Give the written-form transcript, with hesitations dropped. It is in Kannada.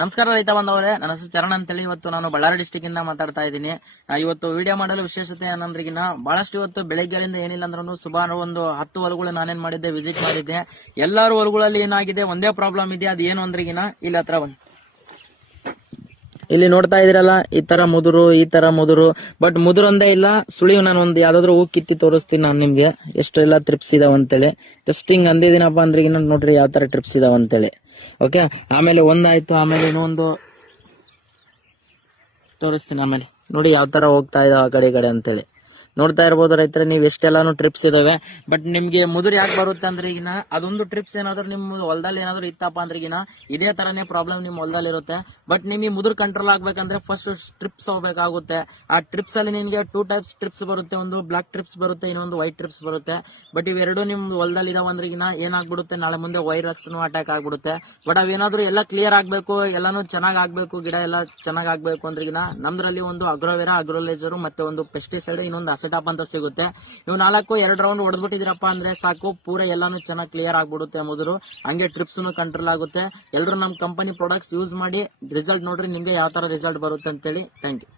ನಮಸ್ಕಾರ ರೈತ ಬಂದವರೇ, ನನ್ನ ಹೆಸರು ಚರಣ್ ಅಂತೇಳಿ. ಇವತ್ತು ನಾನು ಬಳ್ಳಾರಿ ಡಿಸ್ಟಿಕ್ ಇಂದ ಮಾತಾಡ್ತಾ ಇದ್ದೀನಿ. ಇವತ್ತು ವಿಡಿಯೋ ಮಾಡಲು ವಿಶೇಷತೆ ಏನಂದ್ರಿಗಿನ ಬಹಳಷ್ಟು ಇವತ್ತು ಬೆಳಗ್ಗೆಯಿಂದ ಏನಿಲ್ಲ ಅಂದ್ರೂ ಸುಮಾರು ಒಂದು 10 ಹೊಲಗಳು ನಾನೇನ್ ಮಾಡಿದ್ದೆ, ವಿಸಿಟ್ ಮಾಡಿದ್ದೆ. ಎಲ್ಲಾರು ಹೊಲಗಳಲ್ಲಿ ಏನಾಗಿದೆ, ಒಂದೇ ಪ್ರಾಬ್ಲಮ್ ಇದೆ. ಅದು ಏನು ಅಂದ್ರಿಗಿನ ಇಲ್ಲಿ ಹತ್ರ ಬಂದು ಇಲ್ಲಿ ನೋಡ್ತಾ ಇದೀರಲ್ಲ, ಈ ತರ ಮುದುರು. ಬಟ್ ಮುದುರು ಒಂದೇ ಇಲ್ಲ, ಸುಳಿವು. ನಾನು ಒಂದು ಯಾವ್ದಾದ್ರು ಹೂ ಕಿತ್ತಿ ತೋರಿಸ್ತೀನಿ ನಾನು ನಿಮ್ಗೆ ಎಷ್ಟೆಲ್ಲ ಟ್ರಿಪ್ಸ್ ಇದಾವ ಅಂತೇಳಿ. ಜಸ್ಟ್ ಹಿಂಗ್ ಅಂದಿದ್ದೀನಪ್ಪ ಅಂದ್ರೆ ನೋಡ್ರಿ ಯಾವ ತರ ಟ್ರಿಪ್ಸ್ ಇದಾವ ಅಂತೇಳಿ. ಓಕೆ, ಆಮೇಲೆ ಒಂದಾಯ್ತು, ಆಮೇಲೆ ಇನ್ನೊಂದು ತೋರಿಸ್ತೀನಿ. ಆಮೇಲೆ ನೋಡಿ ಯಾವ ತರ ಹೋಗ್ತಾ ಇದಾವ ಆ ಕಡೆ ಈ ಕಡೆ ಅಂತೇಳಿ. ನೋಡ್ತಾ ಇರ್ಬೋದು ರೈತರೆ, ನೀವು ಎಷ್ಟೆಲ್ಲಾನು ಟ್ರಿಪ್ಸ್ ಇದಾವೆ. ಬಟ್ ನಿಮ್ಗೆ ಮುದುರು ಯಾಕೆ ಬರುತ್ತೆ ಅಂದ್ರೆ ಈಗಿನ ಅದೊಂದು ಟ್ರಿಪ್ಸ್ ಏನಾದ್ರು ನಿಮ್ ಹೊಲದಲ್ಲಿ ಏನಾದ್ರು ಇತ್ತಪ್ಪ ಅಂದ್ರೆ ಈಗಿನ ಇದೇ ತರನೇ ಪ್ರಾಬ್ಲಮ್ ನಿಮ್ ಹೊಲದಲ್ಲಿ ಇರುತ್ತೆ. ಬಟ್ ನಿಮ್ ಈ ಮುದುರು ಕಂಟ್ರೋಲ್ ಆಗ್ಬೇಕಂದ್ರೆ ಫಸ್ಟ್ ಟ್ರಿಪ್ಸ್ ಹೋಗ್ಬೇಕಾಗುತ್ತೆ. ಆ ಟ್ರಿಪ್ಸ್ ಅಲ್ಲಿ ನಿಮ್ಗೆ 2 ಟೈಪ್ಸ್ ಟ್ರಿಪ್ಸ್ ಬರುತ್ತೆ. ಒಂದು ಬ್ಲಾಕ್ ಟ್ರಿಪ್ಸ್ ಬರುತ್ತೆ, ಇನ್ನೊಂದು ವೈಟ್ ಟ್ರಿಪ್ಸ್ ಬರುತ್ತೆ. ಬಟ್ ಇವೆರಡು ನಿಮ್ ಹೊಲದಲ್ಲಿ ಇದಾವ ಅಂದ್ರೆ ಈಗಿನ ಏನಾಗ್ಬಿಡುತ್ತೆ, ನಾಳೆ ಮುಂದೆ ವೈರಸ್ ಅಟ್ಯಾಕ್ ಆಗ್ಬಿಡುತ್ತೆ. ಬಟ್ ಅವೇನಾದ್ರು ಎಲ್ಲ ಕ್ಲಿಯರ್ ಆಗ್ಬೇಕು, ಎಲ್ಲಾನು ಚೆನ್ನಾಗ್ ಆಗ್ಬೇಕು, ಗಿಡ ಎಲ್ಲ ಚೆನ್ನಾಗ್ ಆಗ್ಬೇಕು ಅಂದ್ರೆ ಈಗಿನ ನಮ್ದ್ರಲ್ಲಿ ಒಂದು ಅಗ್ರೋವೇರಾ, ಅಗ್ರೋಲೇಜರ್ ಮತ್ತೆ ಒಂದು ಪೆಸ್ಟಿಸೈಡ್, ಇನ್ನೊಂದು ಅಸೆಟಾಪ್ ಅಂತ ಸಿಗುತ್ತೆ. ನೀವು 2 ರೌಂಡ್ ಹೊಡೆದ್ಬಿಟ್ಟಿದ್ರಪ್ಪ ಅಂದ್ರೆ ಸಾಕು, ಪೂರ ಎಲ್ಲಾನು ಚೆನ್ನಾಗಿ ಕ್ಲಿಯರ್ ಆಗ್ಬಿಡುತ್ತೆ ಮುದುರು. ಹಂಗೆ ಟ್ರಿಪ್ಸ್ ಕಂಟ್ರೋಲ್ ಆಗುತ್ತೆ. ಎಲ್ಲರೂ ನಮ್ಮ ಕಂಪನಿ ಪ್ರಾಡಕ್ಟ್ಸ್ ಯೂಸ್ ಮಾಡಿ ರಿಸಲ್ಟ್ ನೋಡ್ರಿ, ನಿಮ್ಗೆ ಯಾವ ತರ ರಿಸಲ್ಟ್ ಬರುತ್ತೆ ಅಂತೇಳಿ. Thank you.